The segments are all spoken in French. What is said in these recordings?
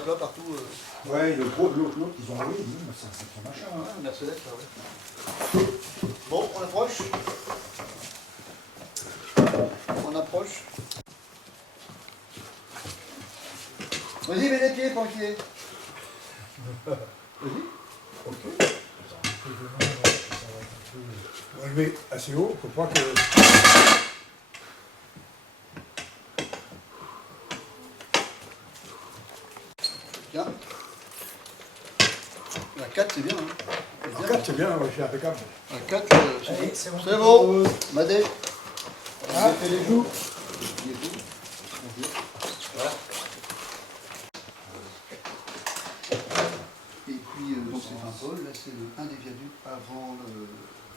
plat partout. Ouais, l'autre, ils ont enlevé, c'est un sacré machin. Hein. Ouais, Mercedes, là, ouais. Bon, on approche. On approche. Vas-y, mets les pieds, tranquille. Vas-y. Ok. On va lever assez haut pour pas que... Bien. La 4, c'est bien. Hein. La 4, c'est bien, ouais, c'est impeccable. La 4, c'est bon. C'est bon. Madé. Ah, et les joues. Les joues. Voilà. Et puis, donc c'est Saint-Paul, là c'est un des viaducs avant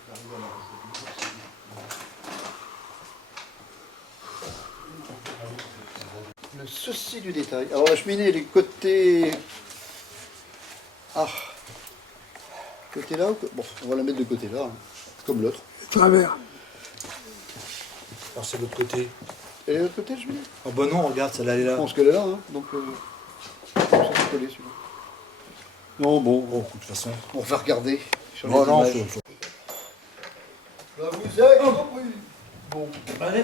l'arrivée à la Roche. Le souci du détail. Alors la cheminée, elle est côté... Ah. Côté là ou... Bon, on va la mettre de côté là, hein, comme l'autre. Travers. Alors c'est l'autre côté. Et de l'autre côté, je mets. Oh bah non, regarde, celle-là elle est Je là. pense qu'elle est là, hein, donc... ça va coller celui-là. Non, bon, Oh, de toute façon. on va regarder sur les Oh non, images. Là, vous êtes compris. Bon,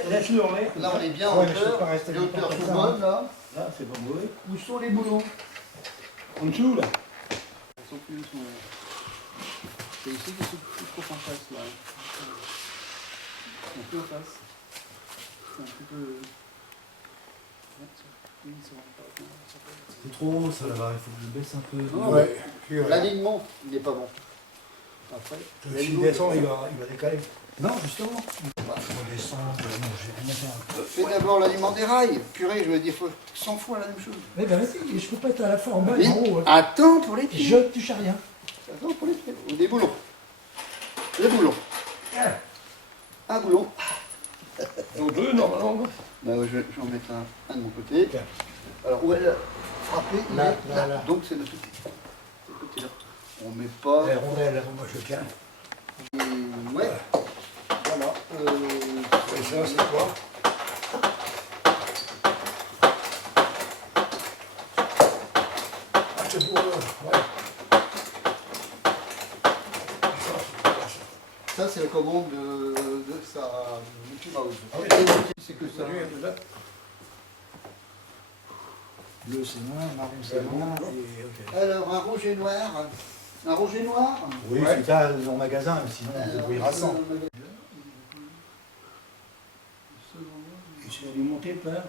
Laisse-le en l'air. là on est bien en Ouais, mais je peux hauteur. pas rester Les longtemps hauteurs comme sont ça, bonnes, là. Là, c'est pas mauvais. Où sont les boulons? En dessous, là. Ils sont plus, ils sont... C'est ici qu'ils sont plus trop en face, là. Ils sont plus en face. C'est un petit peu... C'est trop haut ça là-bas, il faut que je baisse un peu. Non, Ouais. Puis, l'alignement, il n'est pas bon. Après, s'il descend, il va décaler. Non, justement. On descend, non, j'ai rien à faire. fais d'abord l'alignement des rails. Purée, je veux dire, faut 100 fois la même chose. Mais ben vas-y, je peux pas être à la fois en bas Oui. et en haut. Hein. Attends pour les pieds. Je touche à rien. Attends pour les pieds. Ou des boulons. Des boulons. Un boulon. Donc deux, normalement. Bah ouais, je vais en mettre un de mon côté. Alors, où elle a frappé, il Là, est là, là. Donc, c'est le côté. C'est le côté là. On met pas... Les rondelles, moi je tiens. Ouais. Voilà. Et ça, c'est quoi? Ah, c'est pour ouais. Ça, c'est la commande de sa Mickey Mouse. Ah oui, C'est que ça. Bleu c'est noir, marron c'est noir et ok. Alors, un rouge et noir. Un rouge et noir. Oui, Ouais. c'est ça dans le magasin, sinon on Alors, débrouillera sans. C'est alimenté par.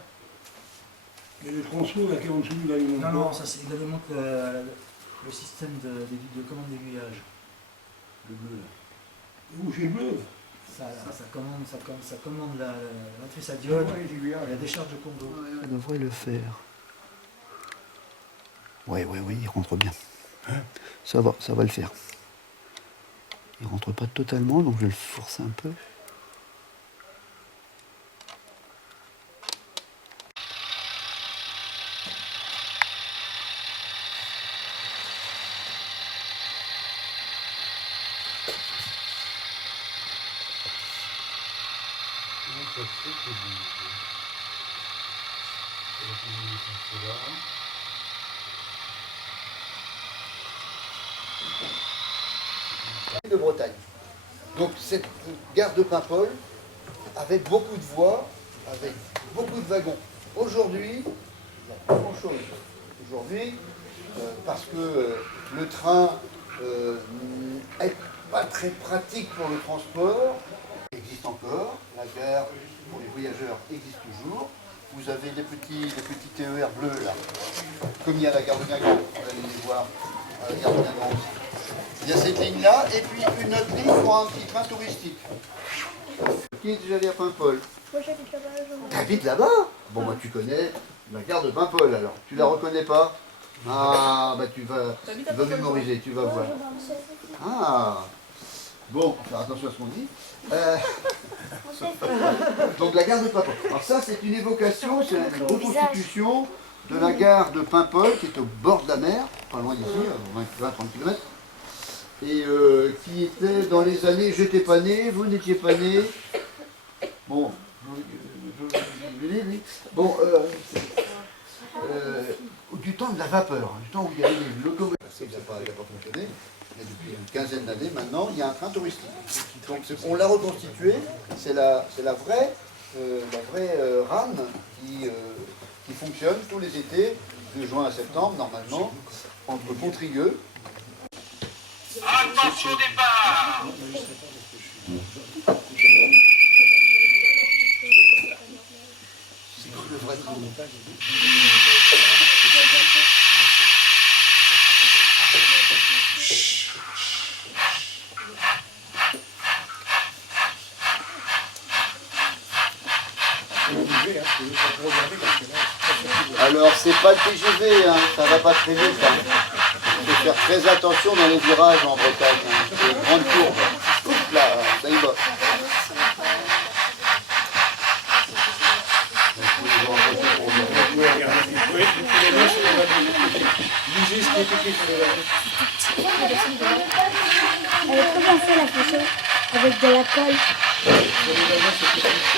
Mais le transfo là qui est en dessous, il alimente. Non, non, ça c'est, il alimente le système de commande d'aiguillage. Le bleu là. Rouge et bleu. Ça commande la matrice à diode Ouais, j'ai vu, et la décharge de cours d'eau. Ça devrait le faire. Oui, il rentre bien. Ça va le faire. Il rentre pas totalement, donc je vais le forcer un peu. De Bretagne. Donc cette gare de Paimpol, avec beaucoup de voies, avec beaucoup de wagons. Aujourd'hui, il n'y a pas grand-chose. Aujourd'hui, parce que le train n'est pas très pratique pour le transport, il existe encore, la gare pour les voyageurs existe toujours. Vous avez des petits TER bleus là, comme il y a à la gare de Guingamp, vous allez les voir à la gare de Guingamp aussi. Il y a cette ligne-là, et puis une autre ligne pour un petit train touristique. Qui est déjà allé à Paimpol? Moi j'habite là-bas, je T'habites là-bas? Bon bah tu connais la gare de Paimpol alors. Tu la reconnais pas? Ah bah tu vas mémoriser, tu vas voir. Ah bon, faut faire attention à ce qu'on dit. Donc la gare de Paimpol. Alors ça c'est une évocation, c'est une reconstitution de la gare de Paimpol qui est au bord de la mer, pas loin d'ici, à 20-30 km. Et qui était dans les années, j'étais pas né, vous n'étiez pas né. Bon, bon, du temps de la vapeur, du temps où il y avait les locomotives. Ça n'a pas fonctionné, mais depuis une quinzaine d'années maintenant, il y a un train touristique. Donc on l'a reconstitué, c'est la vraie rame qui fonctionne tous les étés, de juin à septembre normalement, entre Pontrieux. Attention au départ! C'est le vrai train. Alors c'est pas le TGV, hein, ça va pas très vite. Il faut faire très attention dans les virages en Bretagne. Hein. C'est une grande courbe. Oups, là, ça y va. Elle est trop bien fait la photo, avec de la colle.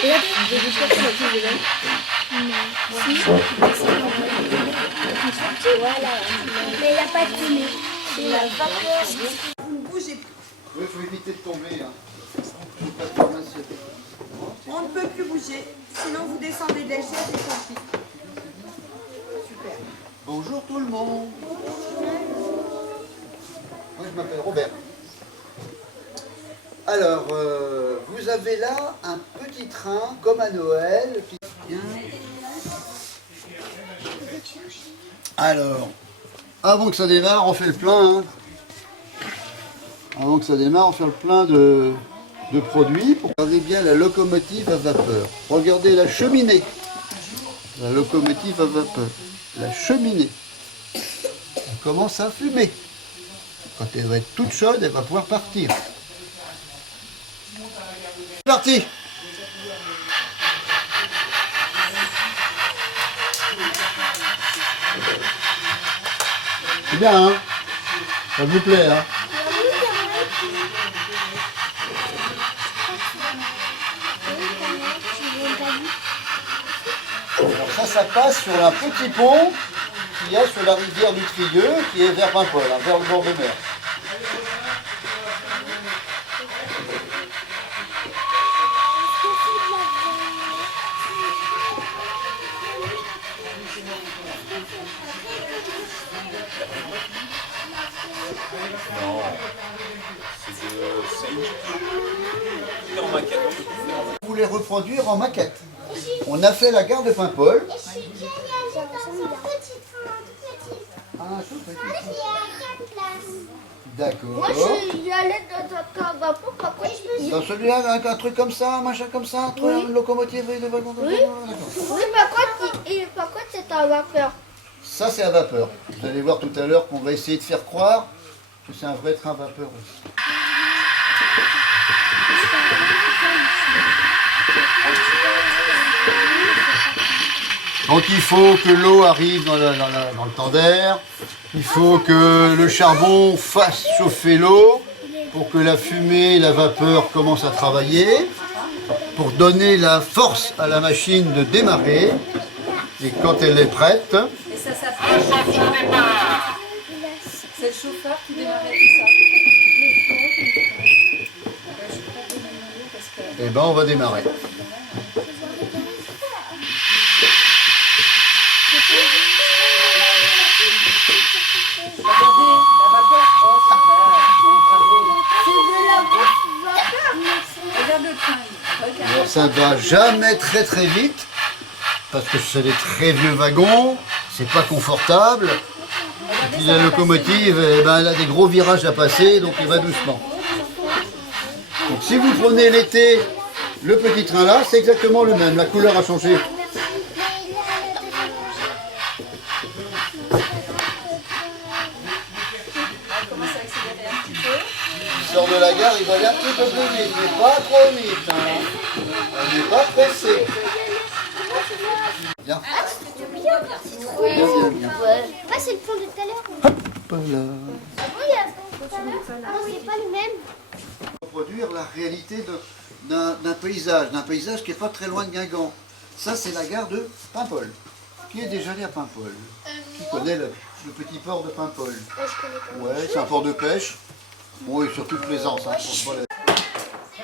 Et là, j'ai vu ça sur la télé. Non. Si. Voilà. Mais il n'y a pas de fumée. C'est la vapeur. Vous ne bougez plus. Oui, il faut éviter de tomber. Hein. Pas de pharmacie. On ne peut plus bouger. Sinon, vous descendez de l'échelle et tant pis. Super. Bonjour tout le monde. Moi je m'appelle Robert. Alors, vous avez là un petit train comme à Noël. Alors, avant que ça démarre, on fait le plein. Hein. Avant que ça démarre, on fait le plein de produits. Regardez bien la locomotive à vapeur. Regardez la cheminée. La locomotive à vapeur. La cheminée. Elle commence à fumer. Quand elle va être toute chaude, elle va pouvoir partir. C'est parti! C'est bien, hein? Ça vous plaît, hein? Alors ça passe sur un petit pont qu'il y a sur la rivière du Trieux, qui est vers Paimpol, hein, vers le bord de mer. On voulait reproduire en maquette. On a fait la gare de Paimpol. Ah, tout petit. D'accord. Moi, je suis allée dans un train à vapeur. Pourquoi je me Dans celui-là, un truc comme ça, un machin comme ça, une locomotive et de wagon. Oui. Oui, par contre, c'est à vapeur. Ça, c'est à vapeur. Vous allez voir tout à l'heure qu'on va essayer de faire croire que c'est un vrai train à vapeur aussi. Donc il faut que l'eau arrive dans le tender, il faut que le charbon fasse chauffer l'eau pour que la fumée, la vapeur commencent à travailler, pour donner la force à la machine de démarrer. Et quand elle est prête, Et ça s'appelle. Attention au départ! C'est le chauffeur qui démarrait tout ça. eh ben on va démarrer. Regardez, la vapeur. Oh, super. Bravo. Regarde le train. Regarde. Alors ça ne va jamais très très vite, parce que c'est des très vieux wagons, c'est pas confortable. Et puis la locomotive, eh ben, elle a des gros virages à passer, donc elle va doucement. Donc si vous prenez l'été, le petit train là, c'est exactement le même, la couleur a changé. Il sort de la gare, il va aller un petit peu plus vite, mais pas trop vite. Hein. On n'est pas pressé. Bien. Ah, c'est le pont de tout à l'heure. Hop là. Ah oui, il y a le pont de tout à l'heure. Non, c'est pas le même. Reproduire la réalité d'un paysage qui n'est pas très loin de Guingamp. Ça, c'est la gare de Paimpol. Qui est déjà allé à Paimpol? qui connaît le petit port de Paimpol? Ouais, je connais pas. Ouais, c'est un port de pêche. Bon, et surtout plaisance. Hein,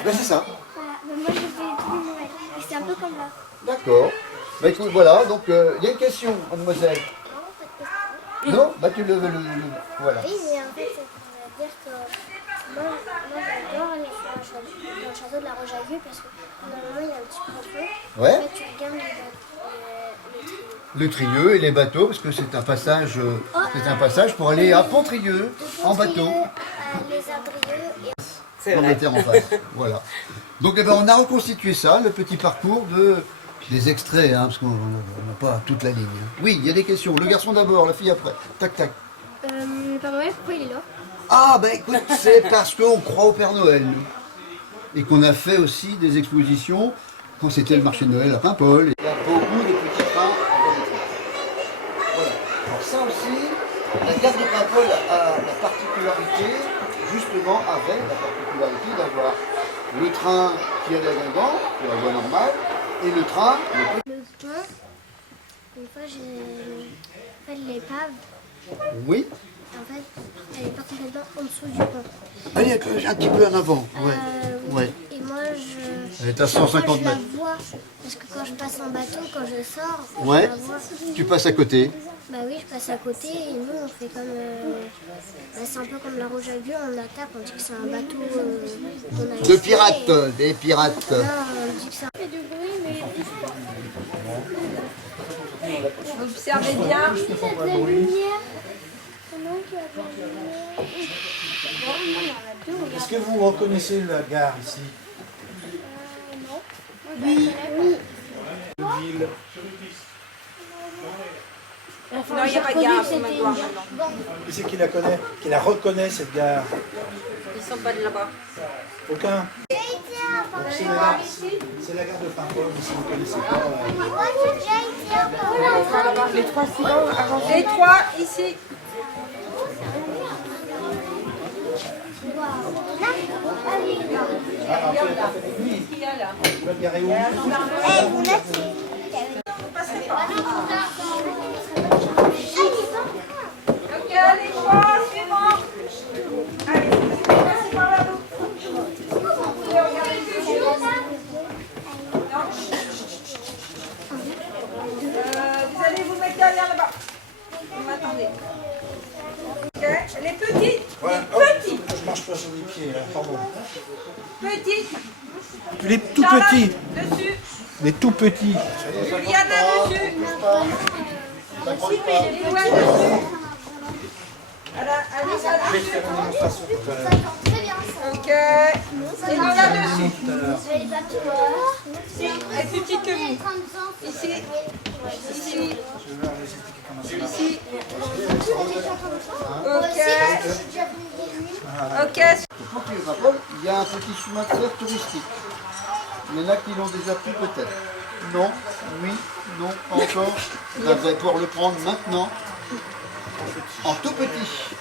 ben, c'est ça. Voilà. Mais moi, je fais tous les Noël. C'est un peu comme là. D'accord. Bah écoute, voilà, donc il y a une question, mademoiselle. Non? Bah tu le voilà. Oui, mais en fait, ça veut dire que moi j'adore aller faire dans le château de la Roche-à-Gueux parce que normalement il y a un petit pont. Ouais. En fait, tu regardes les trios. Le Trieux et les bateaux, parce que c'est un passage pour aller à Pontrieux en bateau. Les Adrieux et Dans la terre en face. Voilà. Donc eh ben, on a reconstitué ça, le petit parcours des extraits, hein, parce qu'on n'a pas toute la ligne. Oui, il y a des questions. Le garçon d'abord, la fille après. Tac, tac. le Père Noël, pourquoi il est là? Ah, ben écoute, c'est parce qu'on croit au Père Noël, nous. Et qu'on a fait aussi des expositions quand c'était le marché de Noël à Paimpol. Il y a beaucoup de petits trains à Bonnetrain. Voilà. Alors ça aussi, la gare de Paimpol a la particularité, justement, avait la particularité d'avoir le train qui allait à Guingamp, la voie normale, et le train, Le pont, une fois j'ai fait l'épave. oui, En fait, elle est partie là-dedans en dessous du pont. allez, un petit peu en avant. Ouais. Et moi, Elle est à 150 je la mètres. vois, parce que quand je passe en bateau, quand je sors, Ouais. je la vois. Tu passes à côté. Bah oui, je passe à côté et nous, on fait comme... bah, c'est un peu comme la Roche-à-Gueux, on attaque, on dit que c'est un bateau qu'on a De essayé. pirates, des pirates. Non, on dit que c'est un... fait du bruit, mais... Observez bien. Il y a de la lumière. Pendant qu'il y a de la lumière. Est-ce que vous reconnaissez la gare ici? Oui. Non, il n'y a pas de gare, c'est ma gloire maintenant. Qui c'est qui la connaît? Qui la reconnaît cette gare? Ils sont pas de là-bas. Aucun? Donc c'est la gare de Paimpol, mais si vous ne connaissez pas... Les trois suivants, les trois ici. Qu'est-ce qu'il y a là? Vous la garez où? Ok, les trois suivants. Allez, passez par là. Vous allez vous mettre derrière là-bas. Vous m'attendez. Ok, les petits. Voilà. Les petits. Je marche pas sur les pieds, là, pardon. Petits. Les tout Charlotte, petits. dessus. Les tout petits. Juliana dessus. Léoine dessus. Alissa dessus. Ok. Et Lola dessus. Elle est petite que vous. Ici. Ici. Ici. Ok. Ok. Pour qu'il y ait Paimpol, il y a un petit chemin de fer touristique. Il y en a qui l'ont déjà pris peut-être. Non, oui, non, pas encore. Vous allez pouvoir le prendre maintenant, en tout petit.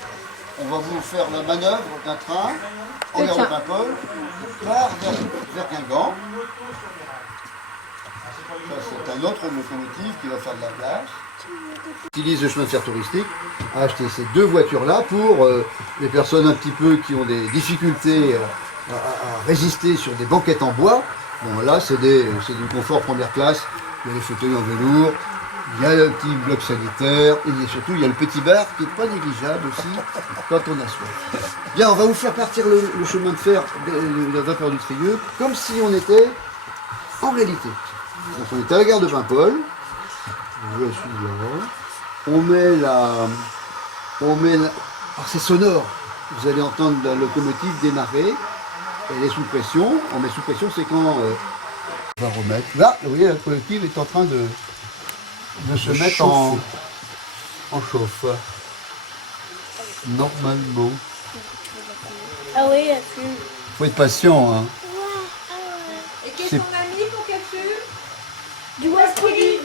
On va vous faire la manœuvre d'un train en gare de Paimpol qui part vers Guingamp. Ça, c'est un autre locomotive qui va faire de la place. Utilise le chemin de fer touristique à acheter ces deux voitures-là pour les personnes un petit peu qui ont des difficultés à résister sur des banquettes en bois. Bon, là, c'est du confort première classe. Il y a des fauteuils en velours, il y a le petit bloc sanitaire et surtout il y a le petit bar qui n'est pas négligeable aussi quand on a soif. Bien, on va vous faire partir le chemin de fer de la vapeur du Trieux comme si on était en réalité. Donc on est à la gare de Paimpol. Je suis là. On met la... Alors c'est sonore. Vous allez entendre la locomotive démarrer. Elle est sous pression. On met sous pression, c'est quand on va remettre. Là, vous voyez, la locomotive est en train de se mettre en chauffe. Normalement. Ah oui, il y a plus. Faut être patient, hein. Et qu'est-ce qu'on a mis pour qu'elle fume? Du Westpoli.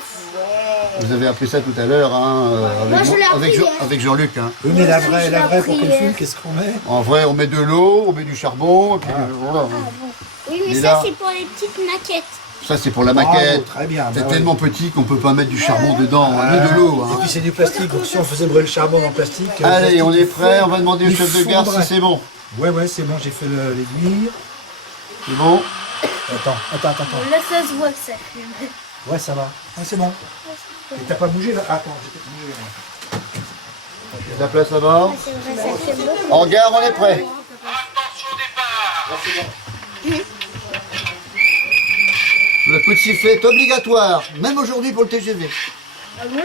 Vous avez appris ça tout à l'heure, hein, Moi, je l'ai appris hier. avec Jean-Luc. Hein. Oui, mais la aussi, vraie, je la l'ai vraie pour appris qu'elle fume, hier. qu'est-ce qu'on met? En vrai, on met de l'eau, on met du charbon, et puis voilà. Oui, mais Et ça, là- c'est pour les petites maquettes. Ça, c'est pour la Bravo, maquette. très bien. C'est bah ouais. tellement petit qu'on peut pas mettre du charbon dedans, ni de l'eau. Et Hein. puis c'est du plastique, donc si on faisait brûler le charbon dans le plastique... Allez, le on est plastique, prêt, il on va demander au il chef de gare si fondrait. c'est bon. Ouais, c'est bon, j'ai fait l'aiguille. C'est bon? Attends. Là, ça se voit que ça fume. Ouais, ça va. Ah, c'est bon. Et t'as pas bougé là? Attends, j'ai peut-être bougé moi. Il y a de la place là-bas. Ah, c'est vrai, ça fume beaucoup. En gare, on est prêt. Attention départ. Le coup de sifflet est obligatoire, même aujourd'hui pour le TGV. Ah bon?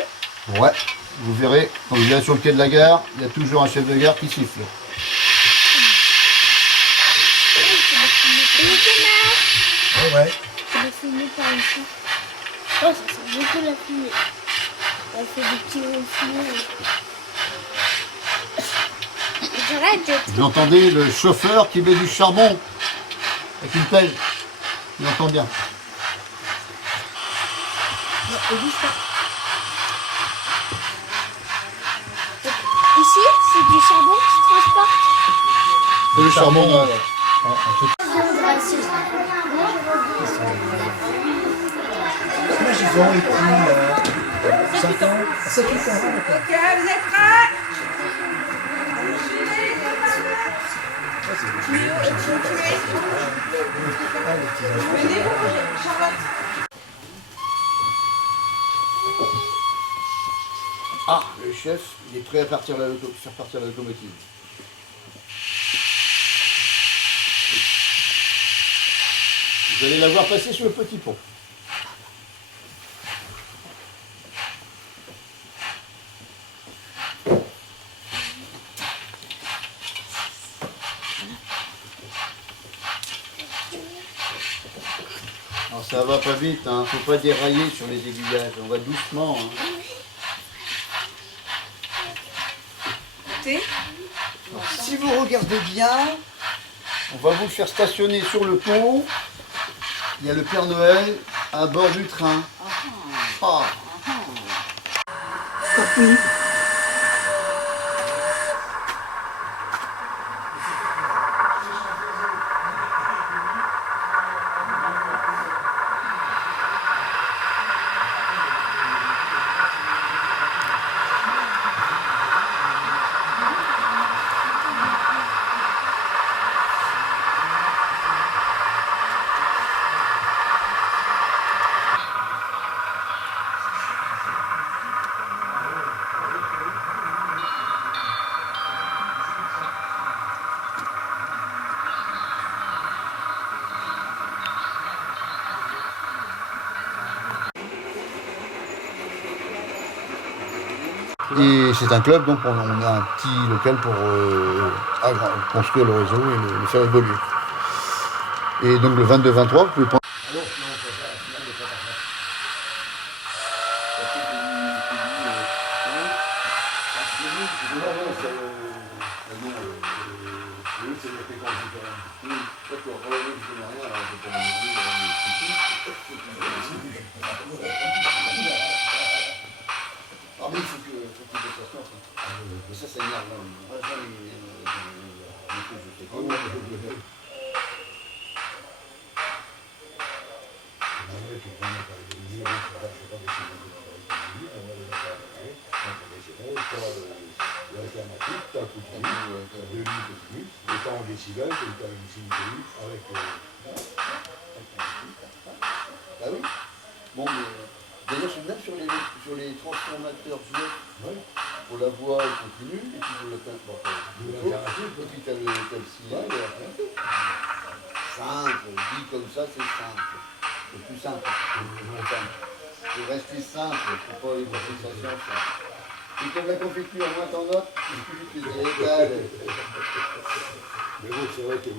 Ouais, vous verrez, quand vous allez sur le quai de la gare, il y a toujours un chef de gare qui siffle. Ouais. C'est des fumées par ici. Oh, ça sent beaucoup la fumée. Elle fait des petits ronds de fumée. J'arrête. Vous entendez le chauffeur qui met du charbon avec une pelle. Il entend bien. Non, elle bouge pas. Ici, c'est du charbon qui se transporte. C'est le charbon. Là, ils ont été 5 ans, 7 ans, d'accord. Ok, vous êtes prêts? Venez vous manger, Charlotte. Ah, le chef, il est prêt à faire partir la locomotive. Vous allez la voir passer sur le petit pont. Alors ça va pas vite, hein. Faut pas dérailler sur les aiguillages, on va doucement. Hein. Alors, si vous regardez bien, on va vous faire stationner sur le pont. Il y a le Père Noël à bord du train. Ah. Et c'est un club, donc on a un petit local pour construire le réseau et le faire évoluer. Et donc le 22-23, vous pouvez prendre... Ah mais il faut qu'il fasse attention. Ça énerve là. Ah oui. Bon, mais d'ailleurs, même sur les transformateurs UF, pour la voie continue, et puis pour le et puis tu as le signal de l'alternative. Simple, dit comme ça, c'est simple. C'est plus simple. C'est rester simple, il faut pas y passer sa science. Et comme la confiture, moins t'en notes, plus vite les étals. Mais bon, c'est vrai que...